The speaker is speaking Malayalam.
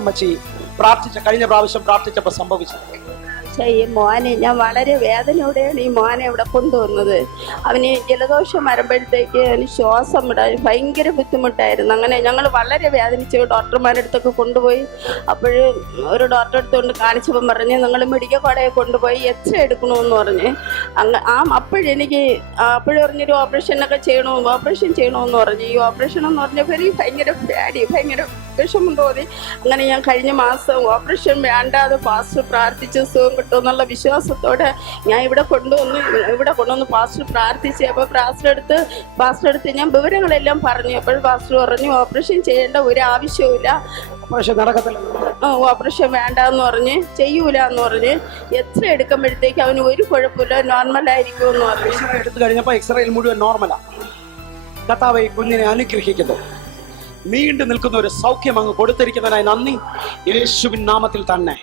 അമ്മച്ചി കഴിഞ്ഞ പ്രാവശ്യം പ്രാർത്ഥിച്ചപ്പോൾ സംഭവിച്ചത്? ഈ മോനെ ഞാൻ വളരെ വേദനയോടെയാണ് ഈ മോനെ ഇവിടെ കൊണ്ടുവന്നത്. അവന് ജലദോഷം വരുമ്പോഴത്തേക്ക് അവന് ശ്വാസം വിടാൻ ഭയങ്കര ബുദ്ധിമുട്ടായിരുന്നു. അങ്ങനെ ഞങ്ങൾ വളരെ വേദനിച്ച് ഡോക്ടർമാരുടെ അടുത്തൊക്കെ കൊണ്ടുപോയി. ഒരു ഡോക്ടറെ അടുത്ത് കൊണ്ട് കാണിച്ചപ്പം പറഞ്ഞ് നിങ്ങൾ മെഡിക്കൽ കോളേജിൽ കൊണ്ടുപോയി എക്സ്റേ എടുക്കണമെന്ന് പറഞ്ഞ് അപ്പോഴും പറഞ്ഞൊരു ഓപ്പറേഷൻ ചെയ്യണമെന്ന് പറഞ്ഞു. ഈ ഓപ്പറേഷൻ എന്ന് പറഞ്ഞപ്പോൾ എനിക്ക് ഭയങ്കര വിഷമം തോന്നി. അങ്ങനെ ഞാൻ കഴിഞ്ഞ മാസം ഓപ്പറേഷൻ വേണ്ടാതെ പാസ്റ്റർ പ്രാർത്ഥിച്ച് സുഖം കിട്ടുമെന്നുള്ള വിശ്വാസത്തോടെ ഞാൻ ഇവിടെ കൊണ്ടുവന്ന് പാസ്റ്റർ പ്രാർത്ഥിച്ച്. അപ്പോൾ പാസ്റ്റർ അടുത്ത് ഞാൻ വിവരങ്ങളെല്ലാം പറഞ്ഞു. അപ്പോൾ പാസ്റ്റർ പറഞ്ഞു ഓപ്പറേഷൻ ചെയ്യേണ്ട ഒരു ആവശ്യവുമില്ല, ഓപ്പറേഷൻ വേണ്ടെന്ന് പറഞ്ഞ് ചെയ്യൂല എന്ന് പറഞ്ഞ് എക്സ്റേ എടുക്കുമ്പോഴത്തേക്ക് അവന് ഒരു കുഴപ്പമില്ല, നോർമലായിരിക്കും എന്ന് പറഞ്ഞു. എടുത്തു കഴിഞ്ഞപ്പോൾ എക്സ്റേയിൽ മുഴുവൻ നോർമലാ. കർത്താവേ കുഞ്ഞിനെ അനുഗ്രഹിക്കുന്നു. നീണ്ടു നിൽക്കുന്ന ഒരു സൗഖ്യം അങ്ങ് കൊടുത്തിരിക്കുന്നതിനായി നന്ദി. യേശുവിൻ നാമത്തിൽ തന്നെ.